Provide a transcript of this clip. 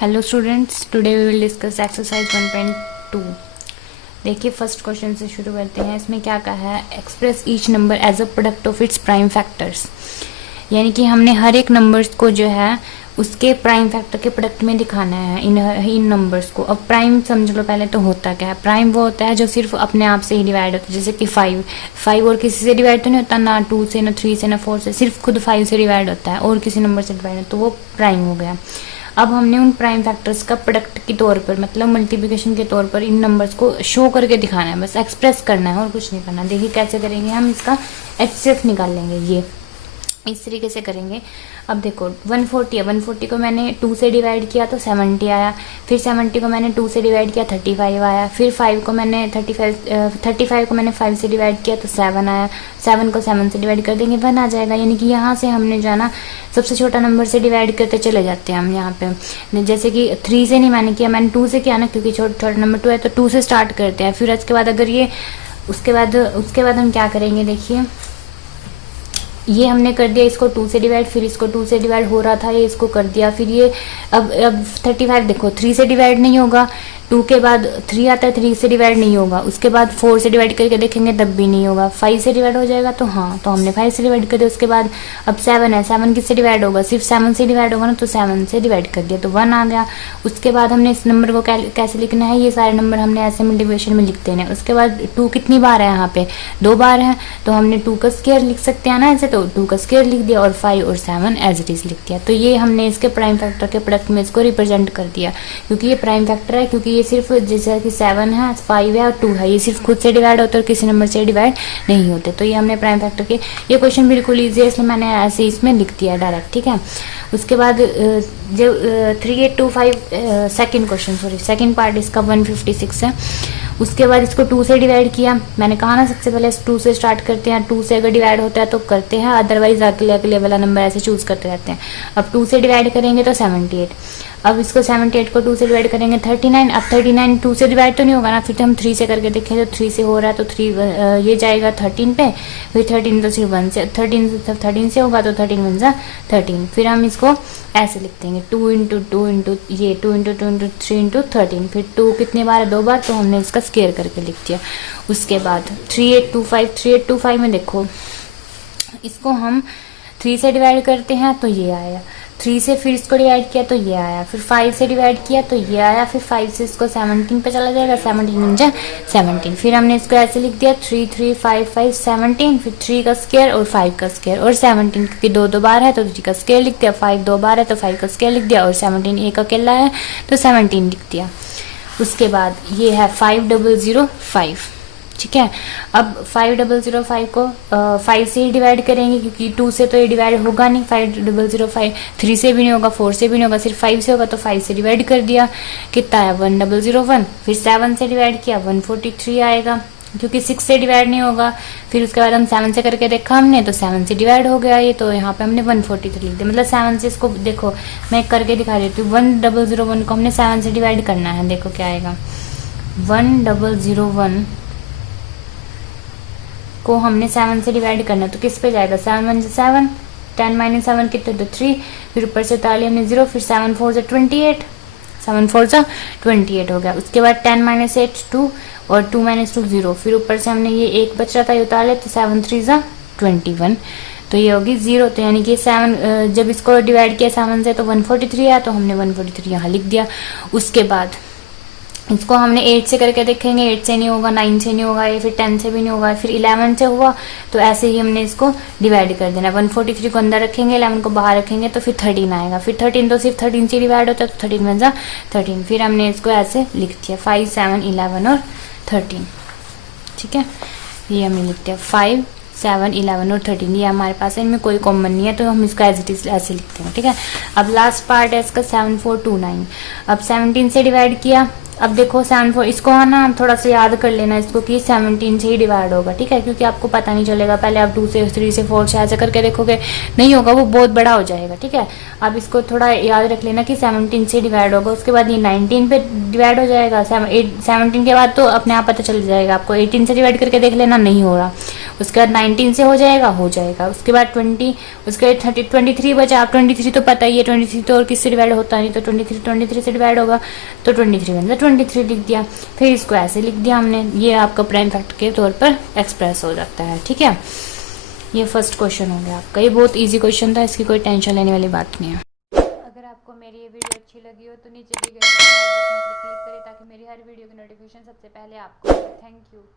Hello students, today we will discuss exercise 1.2। देखिए first question से शुरू करते हैं। इसमें क्या कहा है, express each number as a product of its prime factors. यानी कि हमने हर एक नंबर्स को जो है उसके प्राइम फैक्टर के प्रोडक्ट में दिखाना है इन नंबर्स को। अब प्राइम समझ लो पहले तो होता क्या है। प्राइम वो होता है जो सिर्फ अपने आप से ही डिवाइड होता है, जैसे कि 5 और किसी से डिवाइड तो नहीं होता, ना 2 से, ना 3 से, ना 4 से, सिर्फ खुद 5 से डिवाइड होता है और किसी नंबर से डिवाइड होता है, तो वो प्राइम हो गया। अब हमने उन प्राइम फैक्टर्स का प्रोडक्ट के तौर पर, मतलब मल्टीप्लिकेशन के तौर पर इन नंबर्स को शो करके दिखाना है, बस एक्सप्रेस करना है और कुछ नहीं करना। देखिए कैसे करेंगे, हम इसका एचसीएफ निकाल लेंगे। ये इस तरीके से करेंगे। अब देखो 140 है, 140 को मैंने 2 से डिवाइड किया तो 70 आया, फिर 70 को मैंने 2 से डिवाइड किया 35 आया, फिर 5 को मैंने 35 को मैंने 5 से डिवाइड किया तो 7 आया, 7 को 7 से डिवाइड कर देंगे 1 आ जाएगा। यानी कि यहाँ से हमने जाना सबसे छोटा नंबर से डिवाइड करते चले जाते हैं हम यहाँ पे। जैसे कि 3 से नहीं मैंने किया, मैंने 2 से किया ना, क्योंकि छोटा नंबर 2 है तो 2 से स्टार्ट करते हैं। फिर उसके बाद अगर ये उसके बाद हम क्या करेंगे, देखिए ये हमने कर दिया इसको 2 से डिवाइड, फिर इसको 2 से डिवाइड हो रहा था, ये इसको कर दिया। फिर ये अब 35 देखो 3 से डिवाइड नहीं होगा, 2 के बाद 3 आता है, 3 से डिवाइड नहीं होगा। उसके बाद 4 से डिवाइड करके देखेंगे तब भी नहीं होगा। 5 से डिवाइड हो जाएगा तो हाँ, तो हमने 5 से डिवाइड कर दिया। उसके बाद अब 7 है, 7 किससे डिवाइड होगा, सिर्फ 7 से डिवाइड होगा ना, तो 7 से डिवाइड कर दिया तो 1 आ गया। उसके बाद हमने इस नंबर को कैसे लिखना है, ये सारे नंबर हमने ऐसे मल्टीप्लिकेशन में लिखते हैं। उसके बाद 2 कितनी बार है, यहाँ पे 2 बार है, तो हमने 2 का स्क्वायर लिख सकते हैं ना ऐसे, तो 2 का स्क्वायर लिख दिया और 5 और 7 एज इट इज लिख दिया। तो ये हमने इसके प्राइम फैक्टर के प्रोडक्ट में इसको रिप्रेजेंट कर दिया, क्योंकि ये प्राइम फैक्टर है, क्योंकि ये सिर्फ जैसे कि 7 है, 5 है और 2 है, ये सिर्फ खुद से डिवाइड होते और किसी नंबर से डिवाइड नहीं होते। तो ये हमने प्राइम फैक्टर के, ये क्वेश्चन बिल्कुल ईजी है इसलिए मैंने ऐसे इसमें लिख दिया डायरेक्ट, ठीक है। उसके बाद जो 3825 सेकेंड क्वेश्चन, सेकेंड पार्ट इसका 156 है। उसके बाद इसको 2 से डिवाइड किया, मैंने कहा ना सबसे पहले 2 से स्टार्ट करते हैं, 2 से अगर डिवाइड होता है तो करते हैं, अदरवाइज अगले अगले वाला नंबर ऐसे चूज करते रहते हैं। अब 2 से डिवाइड करेंगे तो 78, अब इसको 78 को 2 से डिवाइड करेंगे 39, अब 39 2 से डिवाइड तो नहीं होगा ना, फिर तो हम 3 से करके देखें तो 3 से हो रहा है तो 3 ये जाएगा 13 पे, फिर 13 तो सिर्फ 1 से, 13 से होगा तो 13 1 जा 13। फिर हम इसको ऐसे लिख देंगे 2 इंटू 2 इंटू ये 2 इंटू 2 इंटू 3 इंटू 13। फिर 2 कितनी बार है, 2 बार, तो हमने इसका स्क्वायर करके लिख दिया। उसके बाद 3825 में देखो इसको हम 3 से डिवाइड करते हैं तो ये आया, 3 से फिर इसको डिवाइड किया तो ये आया, फिर 5 से डिवाइड किया तो ये आया, फिर 5 से इसको 17 पे चला जाएगा, 17 फिर हमने इसको ऐसे लिख दिया 3 3 5 5 17, फिर 3 का स्क्वायर और 5 का स्क्वायर और 17, क्योंकि 2 बार है तो 3 का स्क्वायर लिख दिया, 5 2 बार है तो 5 का स्क्वायर लिख दिया और 17 एक अकेला है तो 17 लिख दिया। उसके बाद ये है 5005, ठीक है। अब 5005 को 5 से ही डिवाइड करेंगे, क्योंकि 2 से तो ये डिवाइड होगा नहीं, 5005 3 से भी नहीं होगा, 4 से भी नहीं होगा, सिर्फ 5 से होगा, तो 5 से डिवाइड कर दिया, कितना है 1001। फिर 7 से डिवाइड किया 143 आएगा, क्योंकि 6 से डिवाइड नहीं होगा। फिर उसके बाद हम 7 से करके देखा हमने तो 7 से डिवाइड हो गया ये, तो यहाँ पे हमने 143 लिख दिया। मतलब 7 से इसको देखो मैं करके दिखा देती हूँ, 1001 को हमने 7 से डिवाइड करना है, देखो क्या आएगा 1001 को हमने 7 से डिवाइड करना, तो किस पे जाएगा 7 1 7, 10 माइनस 7 कितने तो 3, फिर ऊपर से उतार लिया हमने 0, फिर 7 4 28, 7 4 28 हो गया। उसके बाद 10 माइनस 8 2 और 2 माइनस 2 0, फिर ऊपर से हमने ये एक बच रहा था ये उतार लिया तो 7 3 21, तो ये होगी 0। तो यानी कि 7 जब इसको डिवाइड किया 7 से तो 143 आया, तो हमने 143 यहाँ लिख दिया। उसके बाद इसको हमने 8 से करके देखेंगे, 8 से नहीं होगा, 9 से नहीं होगा, या फिर 10 से भी नहीं होगा, फिर 11 से हुआ, तो ऐसे ही हमने इसको डिवाइड कर देना। 143 को अंदर रखेंगे, 11 को बाहर रखेंगे तो फिर 13 आएगा, फिर 13 तो सिर्फ 13 से डिवाइड होता है तो 13 1 जा 13। फिर हमने इसको ऐसे लिख दिया 5 7 11 और 13, ठीक है। ये हमने लिख दिया 5 7 11 और 13, ये हमारे पास है, इनमें कोई कॉमन नहीं है तो हम इसको एज इट इज ऐसे लिखते हैं, ठीक है। अब लास्ट पार्ट है इसका 7429। अब 17 से डिवाइड किया, अब देखो 74 इसको है ना थोड़ा सा याद कर लेना इसको कि 17 से ही डिवाइड होगा, ठीक है, क्योंकि आपको पता नहीं चलेगा। पहले आप 2 से 3 से 4 से ऐसे करके देखोगे नहीं होगा, वो बहुत बड़ा हो जाएगा, ठीक है। अब इसको थोड़ा याद रख लेना कि 17 से डिवाइड होगा, उसके बाद ये 19 पे डिवाइड हो जाएगा, 17 के बाद तो अपने आप पता चल जाएगा आपको। 18 से डिवाइड करके देख लेना, नहीं हो रहा। उसके बाद 19 से हो जाएगा। उसके बाद 20, उसके बाद 30, 23 बचा। आप 23 तो पता ही है, 23 तो और किससे डिवाइड होता नहीं, तो 23 से डिवाइड होगा, तो 23 बन 23 लिख दिया। फिर इसको ऐसे लिख दिया हमने, ये आपका प्राइम फैक्टर के तौर पर एक्सप्रेस हो जाता है। ठीक है, ये फर्स्ट क्वेश्चन हो गया आपका। ये बहुत ईजी क्वेश्चन था, इसकी कोई टेंशन लेने वाली बात नहीं है। अगर आपको मेरी ये वीडियो अच्छी लगी हो तो नीचे दिए गए बटन पर क्लिक करें ताकि मेरी हर वीडियो की नोटिफिकेशन सबसे पहले आपको मिले। Thank you.